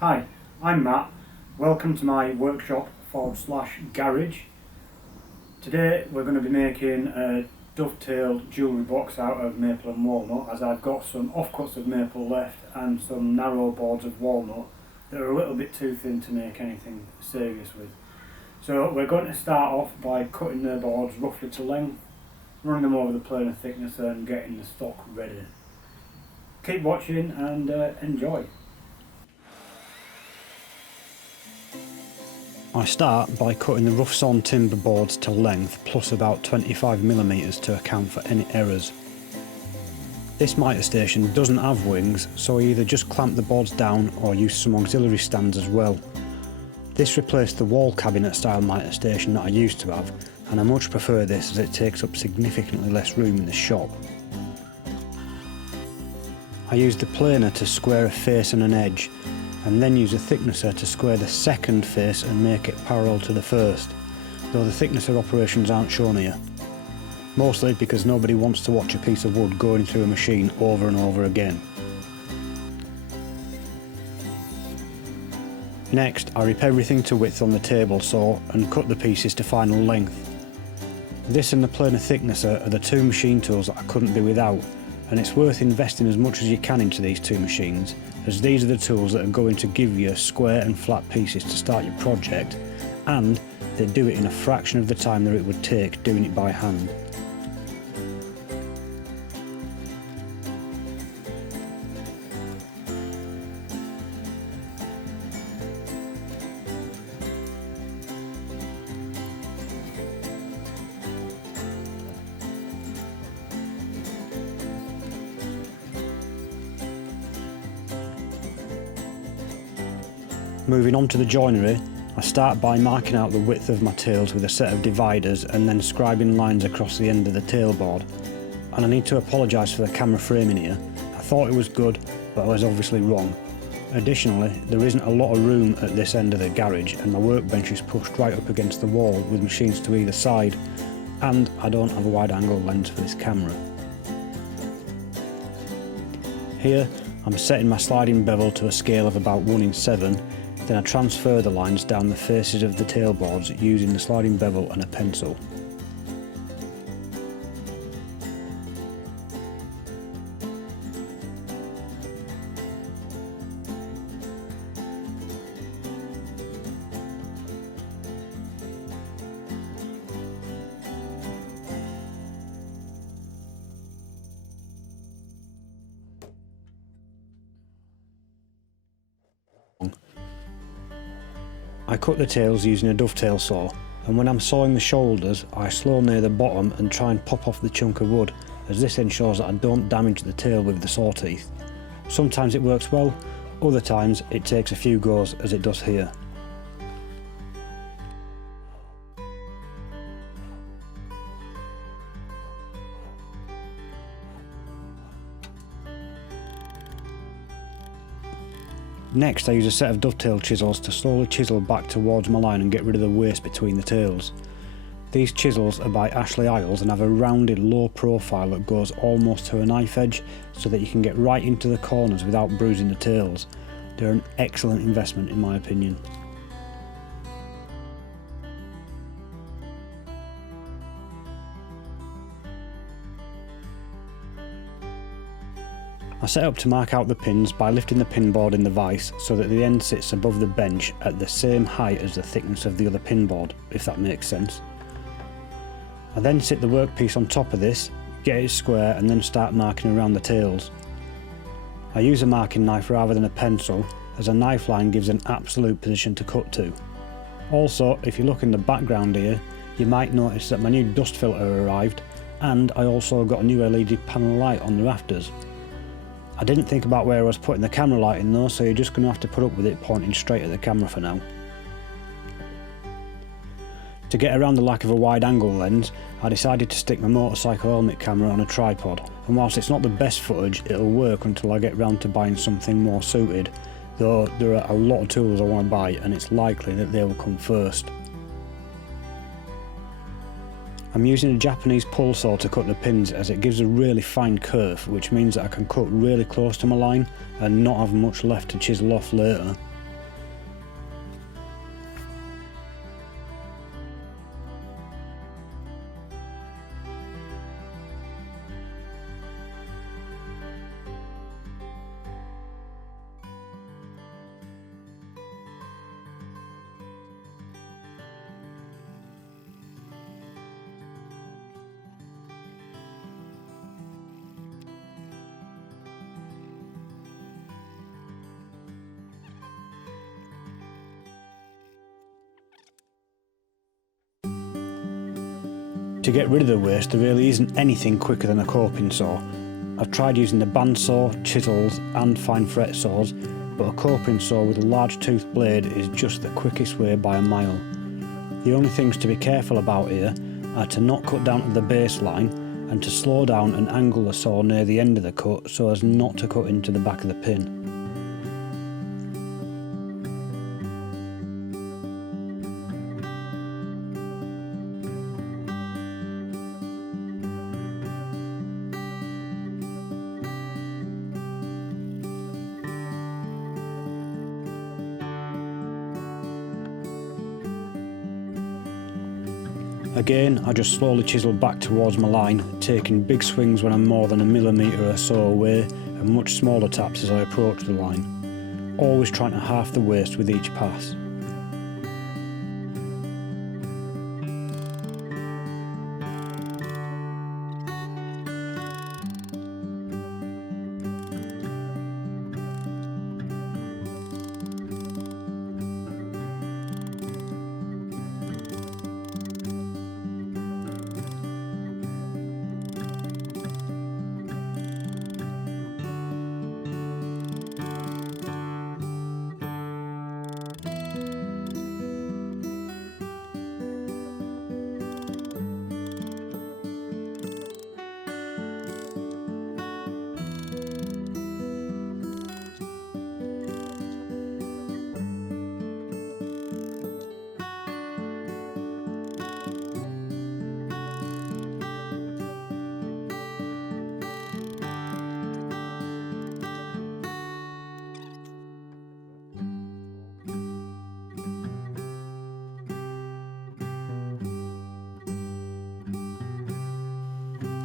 Hi, I'm Matt. Welcome to my workshop / garage. Today we're going to be making a dovetailed jewellery box out of maple and walnut, as I've got some offcuts of maple left and some narrow boards of walnut that are a little bit too thin to make anything serious with. So we're going to start off by cutting the boards roughly to length, running them over the planer thicknesser and getting the stock ready. Keep watching and enjoy. I start by cutting the rough sawn timber boards to length plus about 25mm to account for any errors. This miter station doesn't have wings, so I either just clamp the boards down or use some auxiliary stands as well. This replaced the wall cabinet style miter station that I used to have, and I much prefer this as it takes up significantly less room in the shop. I used the planer to square a face and an edge, and then use a thicknesser to square the second face and make it parallel to the first, though the thicknesser operations aren't shown here. Mostly because nobody wants to watch a piece of wood going through a machine over and over again. Next, I rip everything to width on the table saw and cut the pieces to final length. This and the planer thicknesser are the two machine tools that I couldn't do without, and it's worth investing as much as you can into these two machines, as these are the tools that are going to give you square and flat pieces to start your project, and they do it in a fraction of the time that it would take doing it by hand. Moving on to the joinery, I start by marking out the width of my tails with a set of dividers and then scribing lines across the end of the tailboard. And I need to apologise for the camera framing here. I thought it was good, but I was obviously wrong. Additionally, there isn't a lot of room at this end of the garage, and my workbench is pushed right up against the wall with machines to either side, and I don't have a wide angle lens for this camera. Here, I'm setting my sliding bevel to a scale of about 1:7. Then I transfer the lines down the faces of the tailboards using the sliding bevel and a pencil. I cut the tails using a dovetail saw, and when I'm sawing the shoulders I slow near the bottom and try and pop off the chunk of wood, as this ensures that I don't damage the tail with the saw teeth. Sometimes it works well, other times it takes a few goes, as it does here. Next I use a set of dovetail chisels to slowly chisel back towards my line and get rid of the waste between the tails. These chisels are by Ashley Isles and have a rounded low profile that goes almost to a knife edge, so that you can get right into the corners without bruising the tails. They're an excellent investment in my opinion. I set up to mark out the pins by lifting the pin board in the vise so that the end sits above the bench at the same height as the thickness of the other pin board, if that makes sense. I then sit the workpiece on top of this, get it square, and then start marking around the tails. I use a marking knife rather than a pencil, as a knife line gives an absolute position to cut to. Also, if you look in the background here, you might notice that my new dust filter arrived, and I also got a new LED panel light on the rafters. I didn't think about where I was putting the camera light in though, so you're just going to have to put up with it pointing straight at the camera for now. To get around the lack of a wide angle lens, I decided to stick my motorcycle helmet camera on a tripod, and whilst it's not the best footage, it'll work until I get round to buying something more suited, though there are a lot of tools I want to buy and it's likely that they will come first. I'm using a Japanese pull saw to cut the pins, as it gives a really fine curve, which means that I can cut really close to my line and not have much left to chisel off later. To get rid of the waste, there really isn't anything quicker than a coping saw. I've tried using the bandsaw, chisels and fine fret saws, but a coping saw with a large toothed blade is just the quickest way by a mile. The only things to be careful about here are to not cut down to the baseline and to slow down and angle the saw near the end of the cut so as not to cut into the back of the pin. Again, I just slowly chisel back towards my line, taking big swings when I'm more than a millimetre or so away and much smaller taps as I approach the line, always trying to halve the waste with each pass.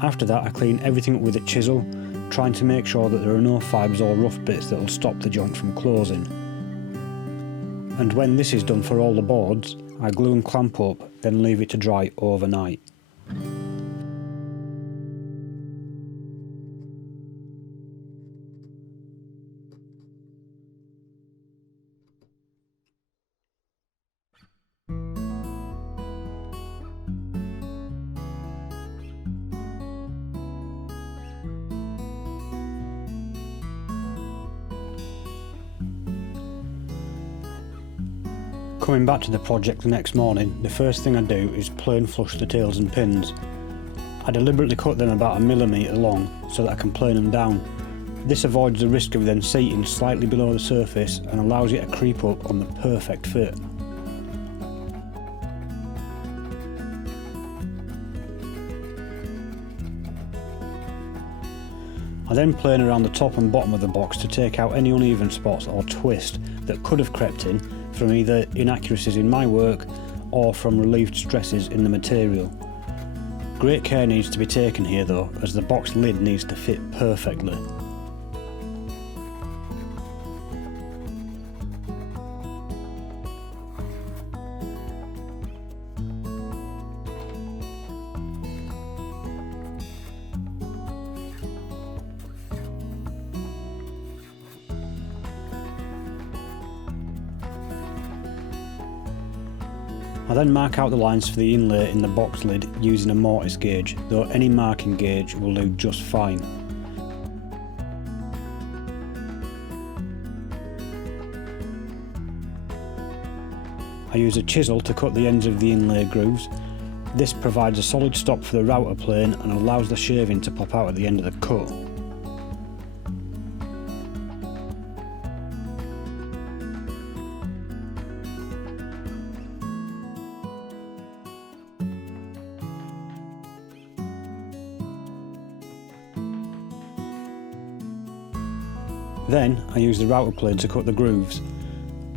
After that, I clean everything up with a chisel, trying to make sure that there are no fibres or rough bits that will stop the joint from closing. And when this is done for all the boards, I glue and clamp up, then leave it to dry overnight. Coming back to the project the next morning, the first thing I do is plane flush the tails and pins. I deliberately cut them about a millimetre long so that I can plane them down. This avoids the risk of them seating slightly below the surface and allows it to creep up on the perfect fit. I then plane around the top and bottom of the box to take out any uneven spots or twist that could have crept in from either inaccuracies in my work or from relieved stresses in the material. Great care needs to be taken here though, as the box lid needs to fit perfectly. I then mark out the lines for the inlay in the box lid using a mortise gauge, though any marking gauge will do just fine. I use a chisel to cut the ends of the inlay grooves. This provides a solid stop for the router plane and allows the shaving to pop out at the end of the cut. Then I use the router plane to cut the grooves.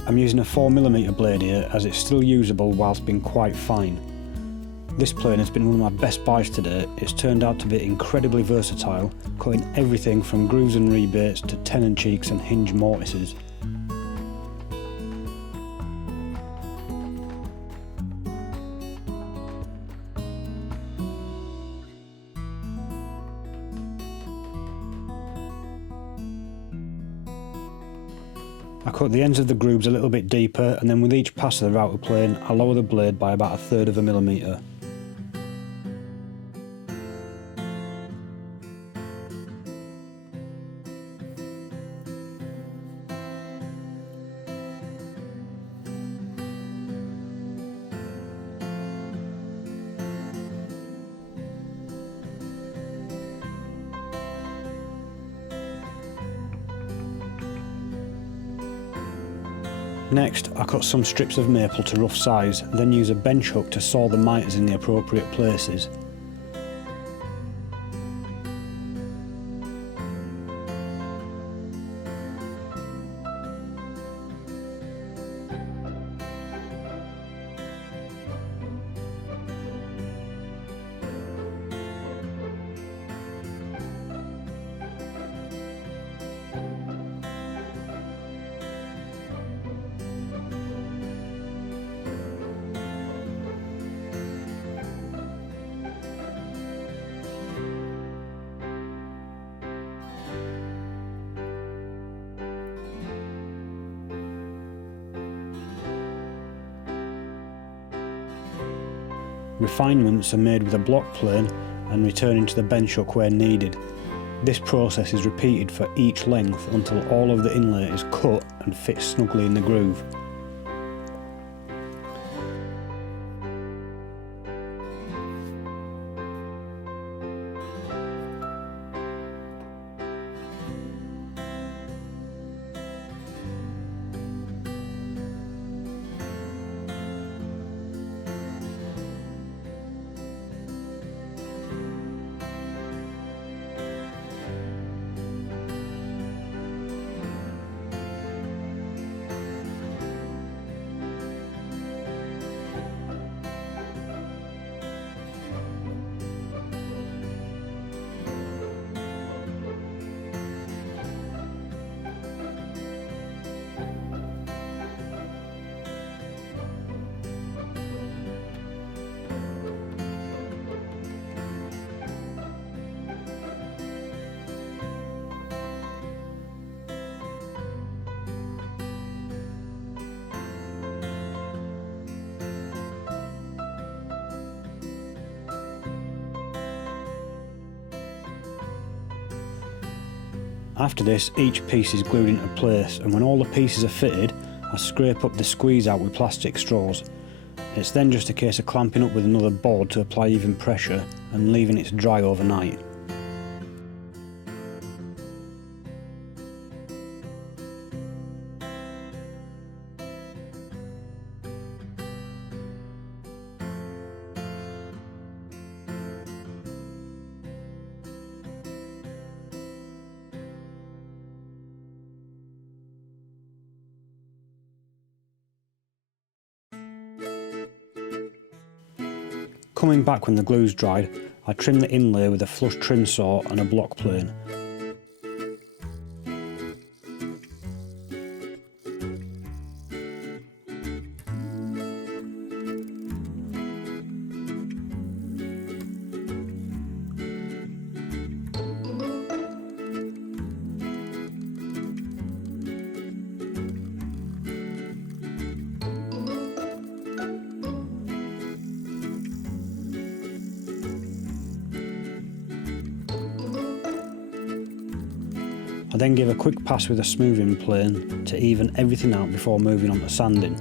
I'm using a 4mm blade here as it's still usable whilst being quite fine. This plane has been one of my best buys to date. It's turned out to be incredibly versatile, cutting everything from grooves and rebates to tenon cheeks and hinge mortises. I cut the ends of the grooves a little bit deeper, and then with each pass of the router plane I lower the blade by about 1/3 of a millimetre. Next, I cut some strips of maple to rough size, then use a bench hook to saw the mitres in the appropriate places. Refinements are made with a block plane and returning to the bench hook where needed. This process is repeated for each length until all of the inlay is cut and fits snugly in the groove. After this, each piece is glued into place, and when all the pieces are fitted, I scrape up the squeeze out with plastic straws. It's then just a case of clamping up with another board to apply even pressure and leaving it to dry overnight. Coming back when the glue's dried, I trim the inlay with a flush trim saw and a block plane. I then give a quick pass with a smoothing plane to even everything out before moving on to sanding.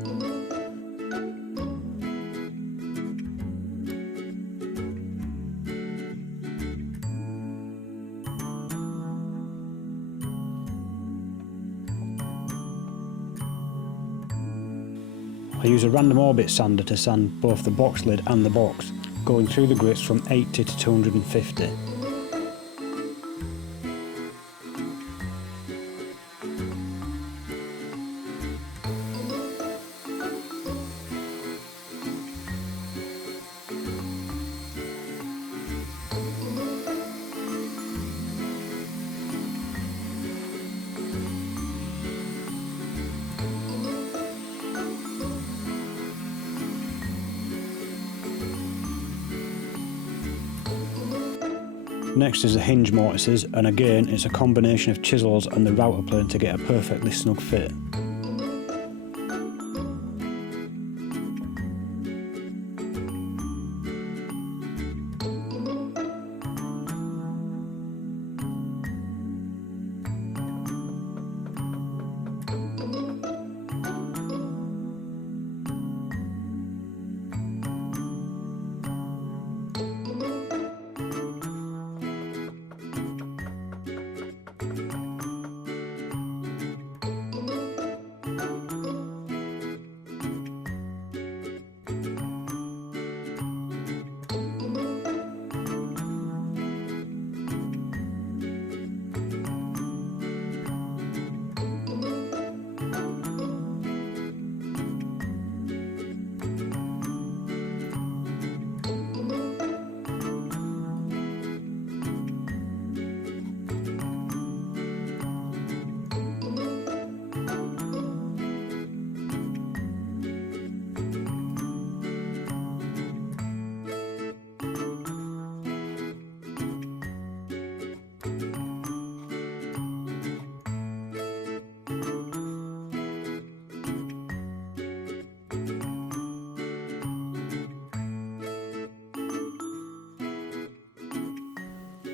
I use a random orbit sander to sand both the box lid and the box, going through the grits from 80 to 250. Next is the hinge mortises, and again it's a combination of chisels and the router plane to get a perfectly snug fit.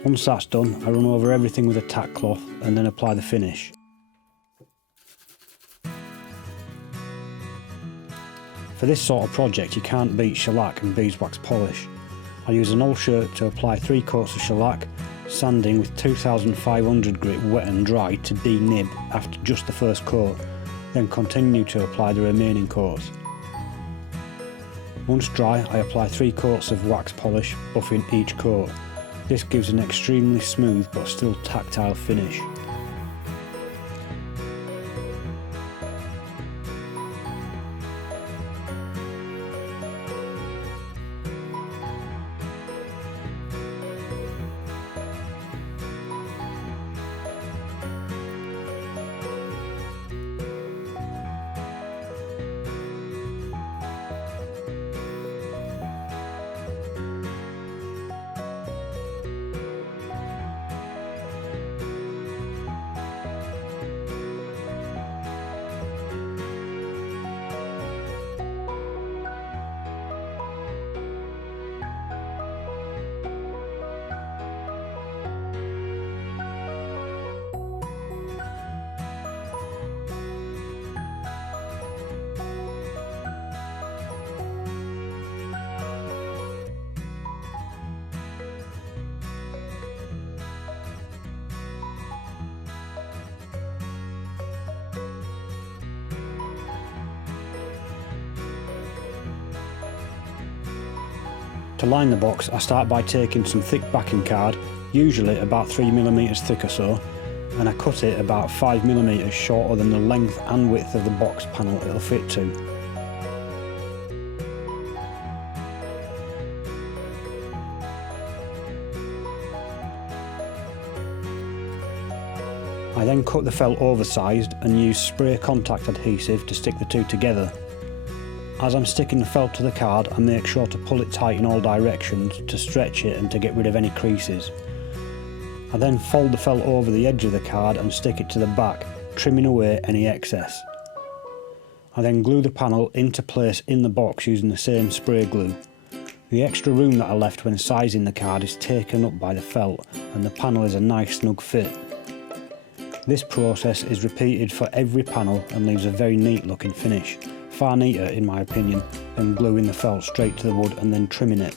Once that's done, I run over everything with a tack cloth and then apply the finish. For this sort of project you can't beat shellac and beeswax polish. I use an old shirt to apply 3 coats of shellac, sanding with 2500 grit wet and dry to de-nib after just the first coat, then continue to apply the remaining coats. Once dry, I apply 3 coats of wax polish, buffing each coat. This gives an extremely smooth but still tactile finish. To line the box, I start by taking some thick backing card, usually about 3mm thick or so, and I cut it about 5mm shorter than the length and width of the box panel it'll fit to. I then cut the felt oversized and use spray contact adhesive to stick the two together. As I'm sticking the felt to the card, I make sure to pull it tight in all directions to stretch it and to get rid of any creases. I then fold the felt over the edge of the card and stick it to the back, trimming away any excess. I then glue the panel into place in the box using the same spray glue. The extra room that I left when sizing the card is taken up by the felt and the panel is a nice snug fit. This process is repeated for every panel and leaves a very neat looking finish. Far neater in my opinion than gluing the felt straight to the wood and then trimming it.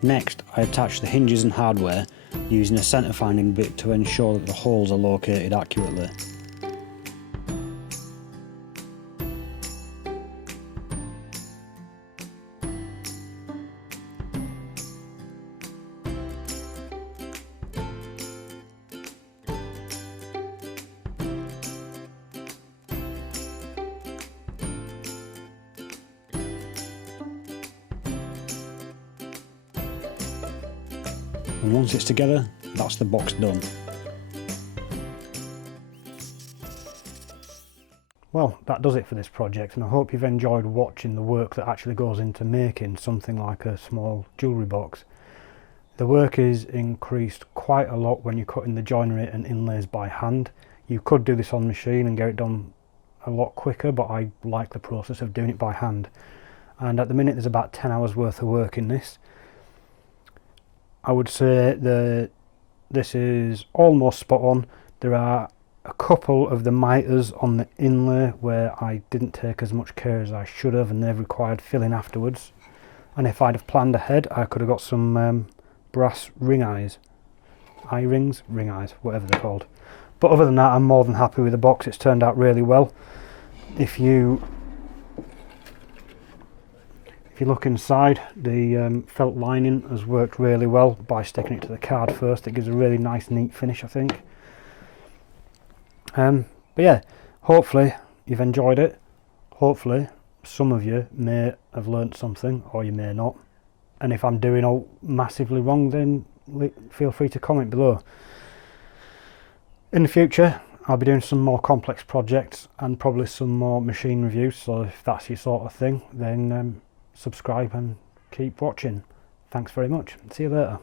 Next, I attach the hinges and hardware using a centre finding bit to ensure that the holes are located accurately. And once it's together, that's the box done. Well, that does it for this project, and I hope you've enjoyed watching the work that actually goes into making something like a small jewellery box. The work is increased quite a lot when you're cutting the joinery and inlays by hand. You could do this on machine and get it done a lot quicker, but I like the process of doing it by hand. And at the minute there's about 10 hours worth of work in this. I would say that this is almost spot on. There are a couple of the miters on the inlay where I didn't take as much care as I should have, and they've required filling afterwards. And if I'd have planned ahead, I could have got some brass ring eyes. Eye rings? Ring eyes, whatever they're called. But other than that, I'm more than happy with the box. It's turned out really well. If you look inside, the felt lining has worked really well by sticking it to the card first. It gives a really nice neat finish, I think. But yeah, hopefully you've enjoyed it. Hopefully some of you may have learnt something, or you may not. And if I'm doing all massively wrong, then feel free to comment below. In the future I'll be doing some more complex projects and probably some more machine reviews, so if that's your sort of thing, then subscribe and keep watching. Thanks very much. See you later.